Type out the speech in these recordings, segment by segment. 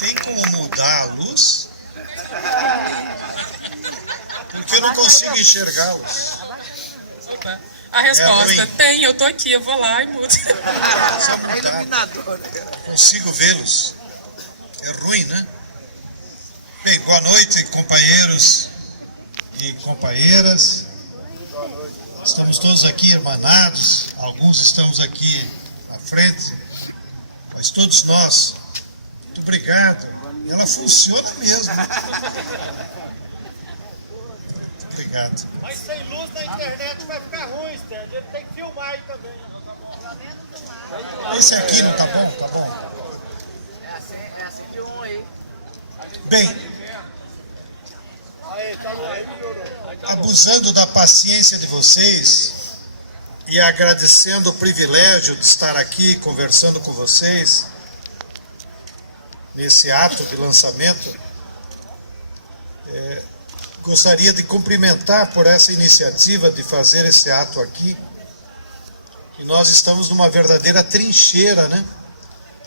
Tem como mudar a luz? Porque eu não consigo enxergá-los. A resposta, ruim. tem, eu tô aqui, eu vou lá e mudo. É iluminador. Consigo vê-los. É ruim, né? Bem, boa noite, companheiros e companheiras. Estamos todos aqui hermanados, alguns estamos aqui à frente, mas todos nós, muito obrigado. Ela funciona mesmo. Muito obrigado. Mas sem luz na internet vai ficar ruim, Sté. A gente tem que filmar aí também. Esse aqui não tá bom? Tá bom. É assim de um aí. Bem, Aí, tá bom, aí melhorou. abusando da paciência de vocês e agradecendo o privilégio de estar aqui conversando com vocês nesse ato de lançamento, gostaria de cumprimentar por essa iniciativa de fazer esse ato aqui. E nós estamos numa verdadeira trincheira, né,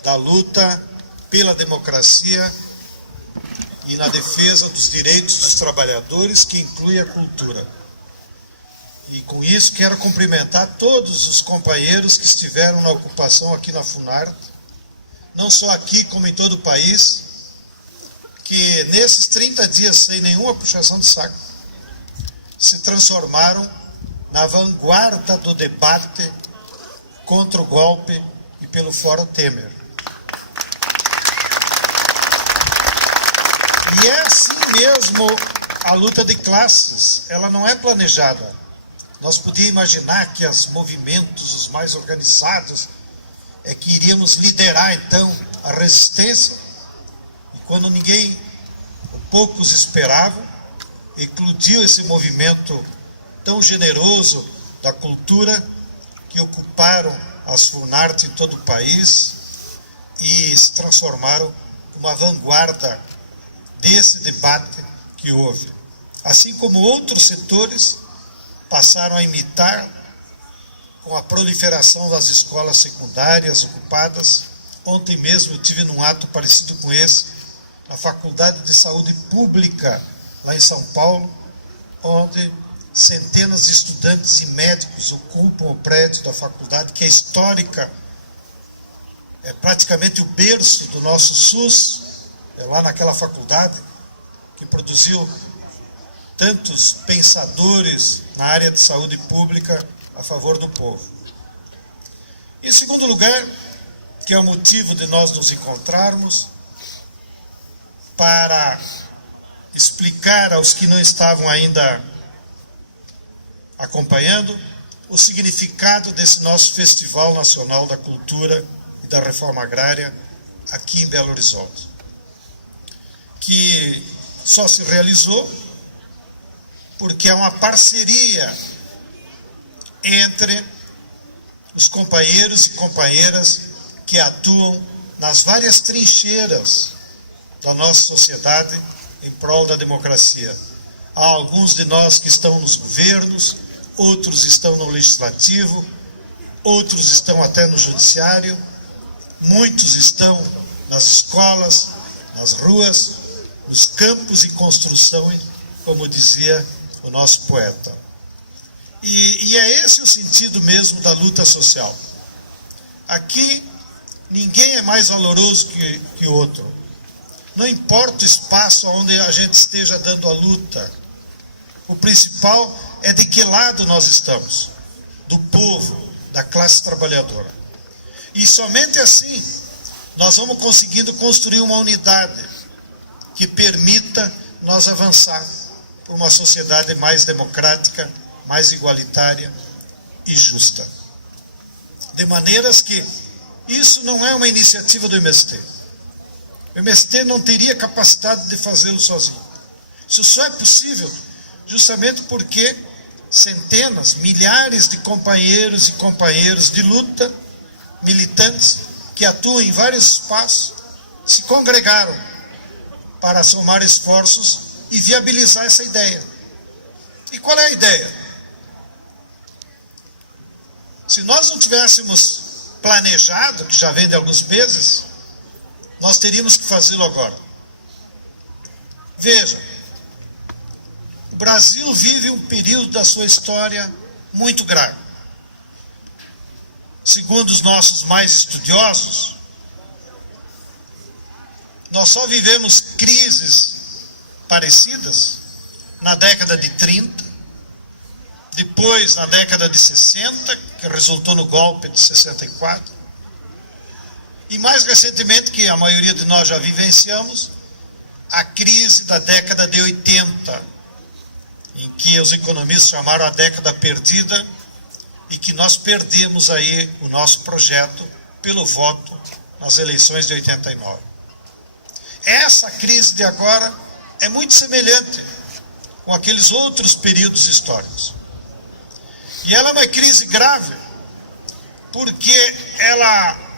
da luta pela democracia e na defesa dos direitos dos trabalhadores, que inclui a cultura. E com isso quero cumprimentar todos os companheiros que estiveram na ocupação aqui na Funarte, não só aqui como em todo o país, que nesses 30 dias sem nenhuma puxação de saco, se transformaram na vanguarda do debate contra o golpe e pelo Fora Temer. E é assim mesmo a luta de classes, ela não é planejada. Nós podíamos imaginar que os movimentos, os mais organizados, que iríamos liderar então a resistência. E quando ninguém, ou poucos esperavam, eclodiu esse movimento tão generoso da cultura, que ocuparam as Funarte em todo o país e se transformaram numa vanguarda desse debate que houve. Assim como outros setores passaram a imitar com a proliferação das escolas secundárias ocupadas. Ontem mesmo eu tive num ato parecido com esse, na Faculdade de Saúde Pública, lá em São Paulo, onde centenas de estudantes e médicos ocupam o prédio da faculdade, que é histórica, é praticamente o berço do nosso SUS, é lá naquela faculdade que produziu tantos pensadores na área de saúde pública a favor do povo. Em segundo lugar, que é o motivo de nós nos encontrarmos, para explicar aos que não estavam ainda acompanhando o significado desse nosso Festival Nacional da Cultura e da Reforma Agrária aqui em Belo Horizonte, que só se realizou porque é uma parceria entre os companheiros e companheiras que atuam nas várias trincheiras da nossa sociedade em prol da democracia. Há alguns de nós que estão nos governos, outros estão no legislativo, outros estão até no judiciário, muitos estão nas escolas, nas ruas, nos campos em construção, como dizia o nosso poeta. E é esse o sentido mesmo da luta social. Aqui ninguém é mais valoroso que o outro. Não importa o espaço onde a gente esteja dando a luta. O principal é de que lado nós estamos. Do povo, da classe trabalhadora. E somente assim nós vamos conseguindo construir uma unidade que permita nós avançar por uma sociedade mais democrática, mais igualitária e justa. De maneiras que isso não é uma iniciativa do MST. O MST não teria capacidade de fazê-lo sozinho. Isso só é possível justamente porque centenas, milhares de companheiros e companheiras de luta, militantes, que atuam em vários espaços, se congregaram para somar esforços e viabilizar essa ideia. E qual é a ideia? Se nós não tivéssemos planejado, que já vem de alguns meses, nós teríamos que fazê-lo agora. Veja, o Brasil vive um período da sua história muito grave. Segundo os nossos mais estudiosos, nós só vivemos crises parecidas na década de 30, depois na década de 60, que resultou no golpe de 64, e mais recentemente, que a maioria de nós já vivenciamos, a crise da década de 80, em que os economistas chamaram a década perdida, e que nós perdemos aí o nosso projeto pelo voto nas eleições de 89. Essa crise de agora é muito semelhante com aqueles outros períodos históricos. E ela é uma crise grave, porque ela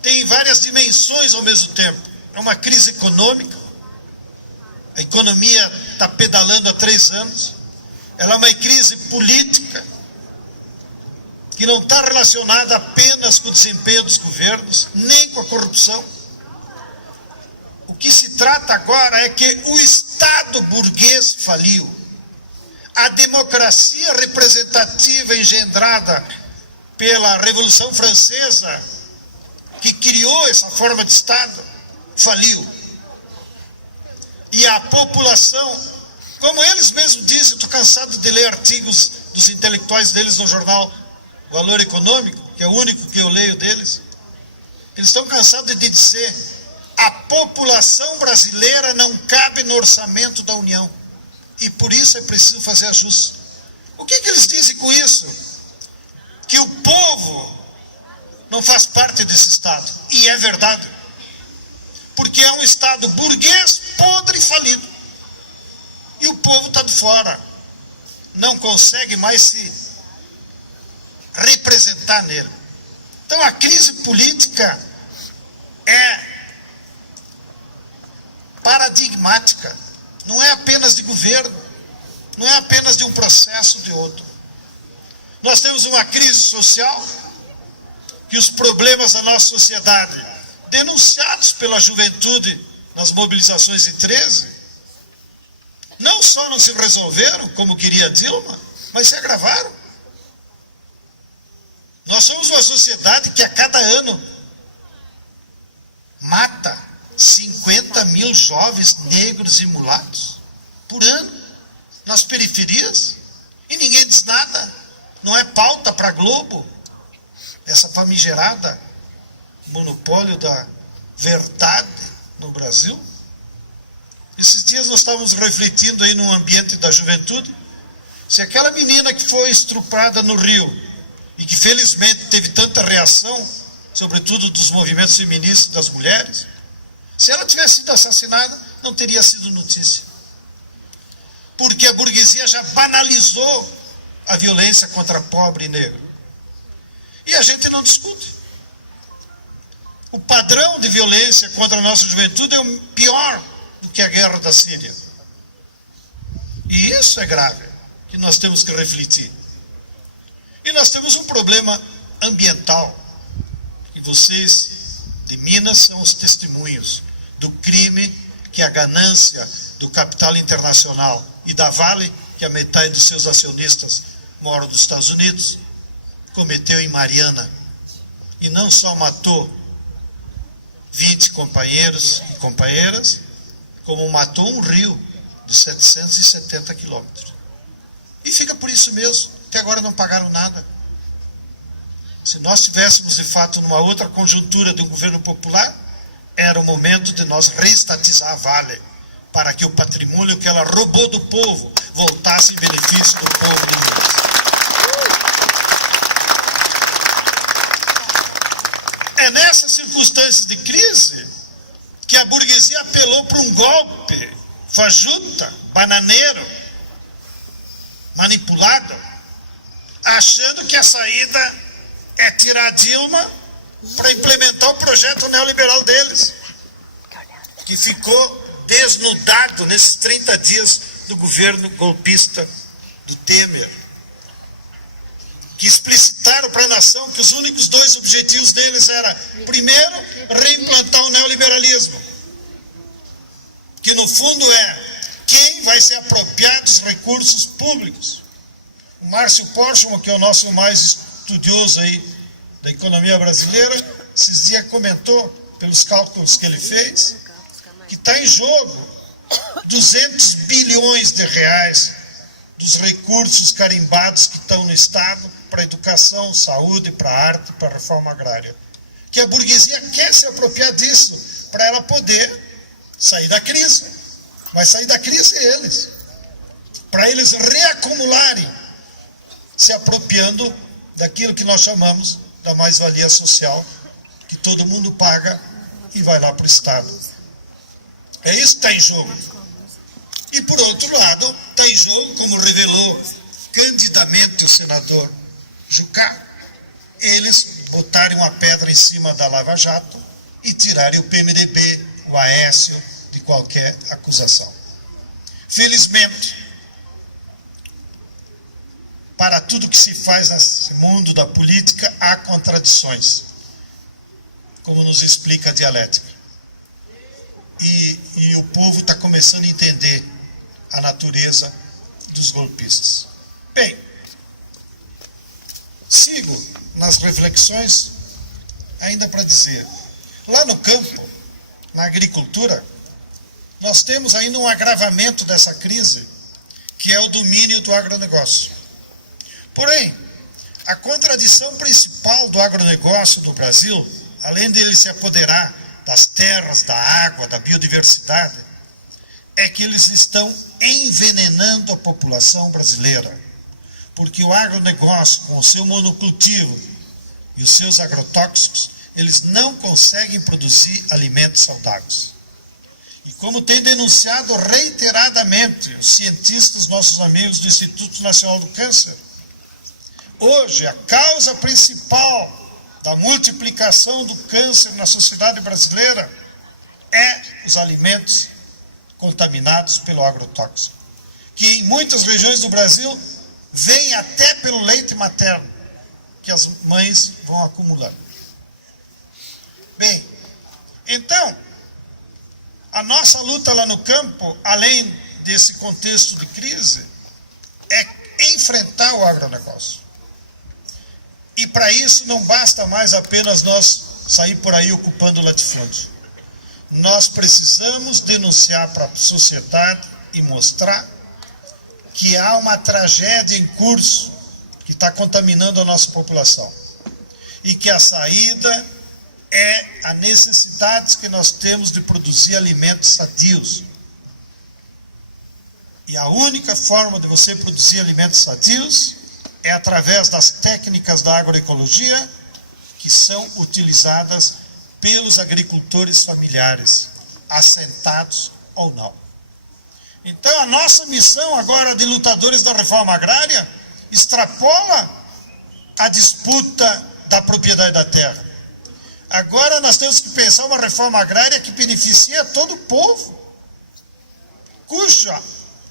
tem várias dimensões ao mesmo tempo. É uma crise econômica, a economia está pedalando há 3 anos. Ela é uma crise política, que não está relacionada apenas com o desempenho dos governos, nem com a corrupção. O que se trata agora é que o Estado burguês faliu. A democracia representativa engendrada pela Revolução Francesa, que criou essa forma de Estado, faliu. E a população, como eles mesmos dizem, estou cansado de ler artigos dos intelectuais deles no jornal Valor Econômico, que é o único que eu leio deles, eles estão cansados de dizer: a população brasileira não cabe no orçamento da União, e por isso é preciso fazer ajustes. O que eles dizem com isso? Que o povo não faz parte desse Estado, e é verdade, porque é um Estado burguês, podre e falido, e o povo está de fora, não consegue mais se representar nele. Então a crise política é paradigmática, não é apenas de governo, não é apenas de um processo de outro. Nós temos uma crise social, que os problemas da nossa sociedade, denunciados pela juventude nas mobilizações de 13, não só não se resolveram, como queria Dilma, mas se agravaram. Nós somos uma sociedade que a cada ano mata 50 mil jovens negros e mulatos por ano, nas periferias, e ninguém diz nada. Não é pauta para a Globo, essa famigerada monopólio da verdade no Brasil. Esses dias nós estávamos refletindo aí no ambiente da juventude, se aquela menina que foi estuprada no Rio, e que felizmente teve tanta reação, sobretudo dos movimentos feministas das mulheres, se ela tivesse sido assassinada, não teria sido notícia. Porque a burguesia já banalizou a violência contra pobre e negro. E a gente não discute. O padrão de violência contra a nossa juventude é o pior do que a guerra da Síria. E isso é grave, que nós temos que refletir. E nós temos um problema ambiental, e vocês de Minas são os testemunhos do crime que a ganância do capital internacional e da Vale, que a metade dos seus acionistas moram nos Estados Unidos, cometeu em Mariana. E não só matou 20 companheiros e companheiras, como matou um rio de 770 quilômetros. E fica por isso mesmo, até agora não pagaram nada. Se nós estivéssemos de fato numa outra conjuntura de um governo popular, era o momento de nós reestatizar a Vale, para que o patrimônio que ela roubou do povo voltasse em benefício do povo de Deus. É nessas circunstâncias de crise que a burguesia apelou para um golpe fajuta, bananeiro, manipulado, achando que a saída é tirar Dilma para implementar o projeto neoliberal deles, que ficou desnudado nesses 30 dias do governo golpista do Temer. que explicitaram para a nação que os únicos dois objetivos deles era, primeiro, reimplantar o neoliberalismo, que no fundo é quem vai se apropriar dos recursos públicos. O Márcio Porchman, que é o nosso mais estudioso aí da economia brasileira, esses dias comentou, pelos cálculos que ele fez, que está em jogo 200 bilhões de reais dos recursos carimbados que estão no Estado para educação, saúde, para arte, para reforma agrária. Que a burguesia quer se apropriar disso para ela poder sair da crise. Vai sair da crise eles. Para eles reacumularem, se apropriando daquilo que nós chamamos da mais-valia social, que todo mundo paga e vai lá para o Estado. É isso que está em jogo. E, por outro lado, está em jogo, como revelou candidamente o senador Jucá, eles botarem uma pedra em cima da Lava Jato e tirarem o PMDB, o Aécio, de qualquer acusação. Felizmente, para tudo que se faz nesse mundo da política, há contradições, como nos explica a dialética. E o povo está começando a entender a natureza dos golpistas. Bem, sigo nas reflexões ainda para dizer, lá no campo, na agricultura, nós temos ainda um agravamento dessa crise, que é o domínio do agronegócio. Porém, a contradição principal do agronegócio do Brasil, além dele se apoderar das terras, da água, da biodiversidade, é que eles estão envenenando a população brasileira. Porque o agronegócio, com o seu monocultivo e os seus agrotóxicos, eles não conseguem produzir alimentos saudáveis. E como tem denunciado reiteradamente os cientistas, nossos amigos do Instituto Nacional do Câncer, hoje a causa principal da multiplicação do câncer na sociedade brasileira é os alimentos contaminados pelo agrotóxico, que em muitas regiões do Brasil vem até pelo leite materno, que as mães vão acumulando. Bem, então, a nossa luta lá no campo, além desse contexto de crise, é enfrentar o agronegócio. E para isso não basta mais apenas nós sair por aí ocupando latifúndio. Nós precisamos denunciar para a sociedade e mostrar que há uma tragédia em curso que está contaminando a nossa população. E que a saída é a necessidade que nós temos de produzir alimentos sadios. E a única forma de você produzir alimentos sadios é através das técnicas da agroecologia que são utilizadas pelos agricultores familiares, assentados ou não. Então a nossa missão agora de lutadores da reforma agrária extrapola a disputa da propriedade da terra. Agora nós temos que pensar uma reforma agrária que beneficia todo o povo, cujo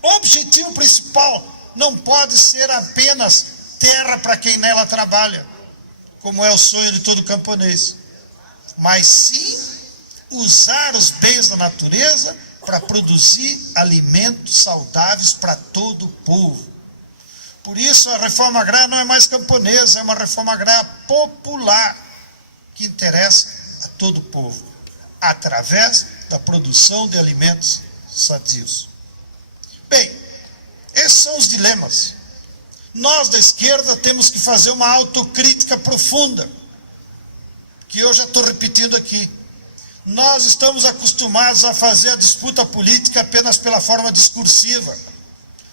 objetivo principal não pode ser apenas terra para quem nela trabalha, como é o sonho de todo camponês, mas sim usar os bens da natureza para produzir alimentos saudáveis para todo o povo. Por isso a reforma agrária não é mais camponesa, é uma reforma agrária popular, que interessa a todo o povo, através da produção de alimentos sadios. Bem, esses são os dilemas. Nós da esquerda temos que fazer uma autocrítica profunda, que eu já estou repetindo aqui. Nós estamos acostumados a fazer a disputa política apenas pela forma discursiva.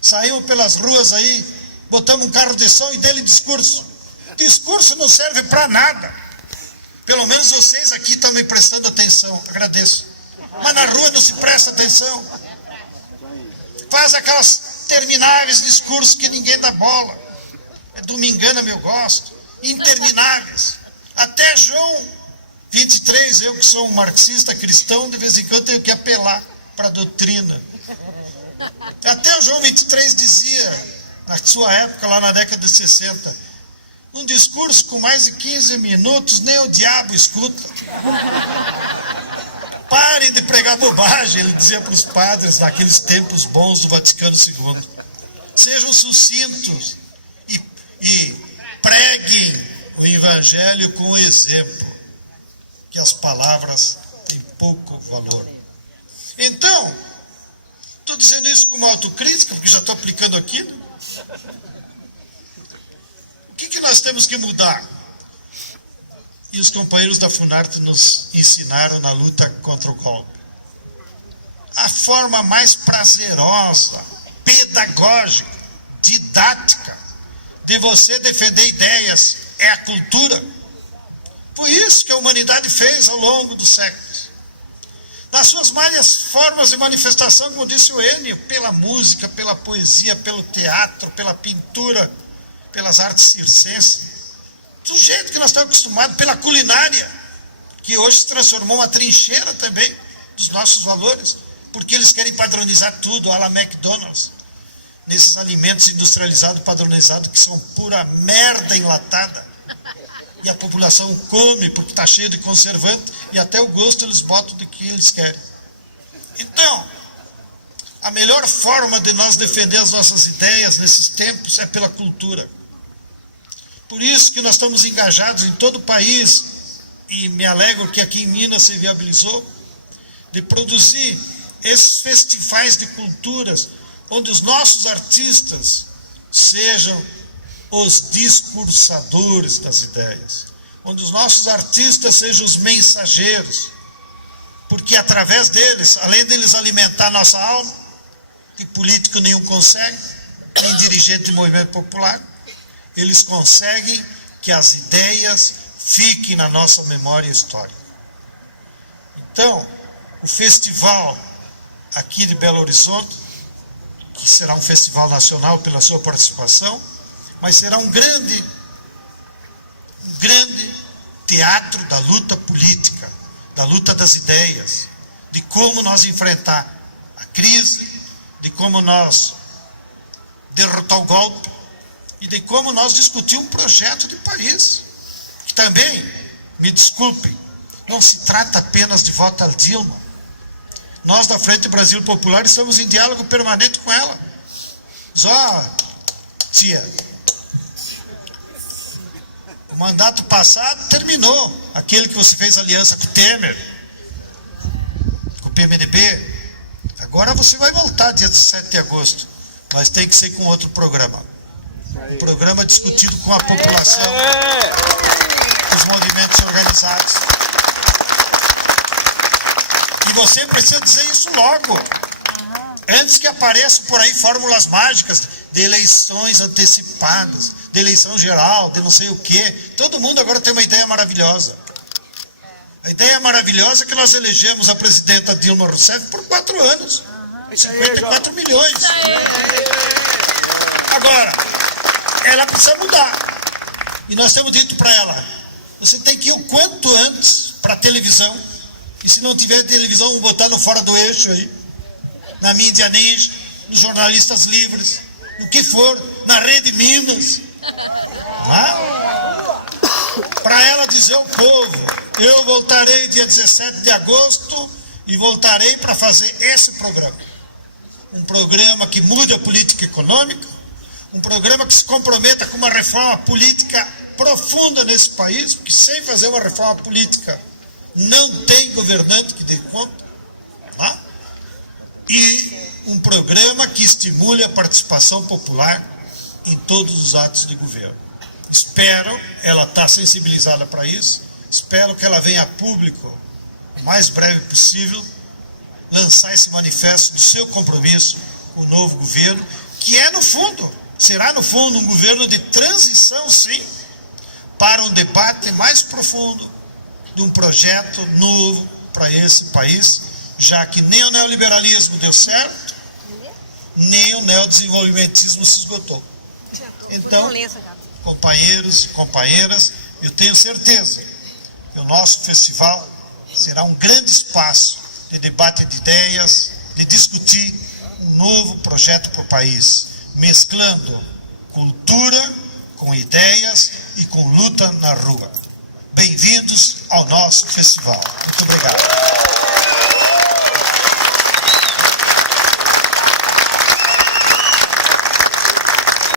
Saímos pelas ruas aí, botamos um carro de som e dele discurso. Discurso não serve para nada. Pelo menos vocês aqui estão me prestando atenção, agradeço. Mas na rua não se presta atenção. Faz aquelas termináveis discursos que ninguém dá bola. É domingana, eu gosto. Intermináveis. Até João 23, eu que sou um marxista cristão, de vez em quando tenho que apelar para a doutrina. Até o João 23 dizia, na sua época, lá na década de 60, Um discurso com mais de 15 minutos, nem o diabo escuta. Parem de pregar bobagem, ele dizia para os padres naqueles tempos bons do Vaticano II. Sejam sucintos e preguem o evangelho com o exemplo, que as palavras têm pouco valor. Então, estou dizendo isso como autocrítica, porque já estou aplicando aqui, né? O que nós temos que mudar? E os companheiros da Funarte nos ensinaram na luta contra o golpe. A forma mais prazerosa, pedagógica, didática de você defender ideias é a cultura. Foi isso que a humanidade fez ao longo dos séculos. Nas suas várias formas de manifestação, como disse o Enio, pela música, pela poesia, pelo teatro, pela pintura, pelas artes circenses, do jeito que nós estamos acostumados, pela culinária, que hoje se transformou uma trincheira também dos nossos valores, porque eles querem padronizar tudo, à la McDonald's, nesses alimentos industrializados, padronizados, que são pura merda enlatada, e a população come porque está cheio de conservante, e até o gosto eles botam do que eles querem. Então, a melhor forma de nós defender as nossas ideias nesses tempos é pela cultura. Por isso que nós estamos engajados em todo o país, e me alegro que aqui em Minas se viabilizou, de produzir esses festivais de culturas, onde os nossos artistas sejam os discursadores das ideias, onde os nossos artistas sejam os mensageiros, porque através deles, além deles alimentar nossa alma, que político nenhum consegue, nem dirigente de movimento popular, eles conseguem que as ideias fiquem na nossa memória histórica. Então, o festival aqui de Belo Horizonte, que será um festival nacional pela sua participação, mas será um grande teatro da luta política, da luta das ideias, de como nós enfrentar a crise, de como nós derrotar o golpe, e de como nós discutir um projeto de país, que também, me desculpem, não se trata apenas de voto a Dilma. Nós da Frente Brasil Popular estamos em diálogo permanente com ela. Só, tia, o mandato passado terminou, aquele que você fez aliança com o Temer, com o PMDB. Agora você vai voltar dia 17 de agosto, mas tem que ser com outro programa. Um programa discutido com a população, com os movimentos organizados. E você precisa dizer isso logo, antes que apareçam por aí fórmulas mágicas de eleições antecipadas, de eleição geral, de não sei o quê. Todo mundo agora tem uma ideia maravilhosa. A ideia maravilhosa é que nós elegemos a presidenta Dilma Rousseff por 4 anos, 54 milhões. Agora, ela precisa mudar. E nós temos dito para ela, você tem que ir o quanto antes para a televisão, e se não tiver televisão, vamos botar no Fora do Eixo aí, na mídia ninja, nos jornalistas livres, no que for, na Rede Minas, para ela dizer ao povo, eu voltarei dia 17 de agosto e voltarei para fazer esse programa. Um programa que mude a política econômica, um programa que se comprometa com uma reforma política profunda nesse país, porque sem fazer uma reforma política não tem governante que dê conta. E um programa que estimule a participação popular em todos os atos de governo. Espero, ela está sensibilizada para isso, espero que ela venha a público o mais breve possível, lançar esse manifesto do seu compromisso com o novo governo, que é no fundo, será no fundo um governo de transição, sim, para um debate mais profundo de um projeto novo para esse país, já que nem o neoliberalismo deu certo, nem o neodesenvolvimentismo se esgotou. Então, companheiros e companheiras, eu tenho certeza que o nosso festival será um grande espaço de debate de ideias, de discutir um novo projeto para o país, mesclando cultura com ideias e com luta na rua. Bem-vindos ao nosso festival. Muito obrigado.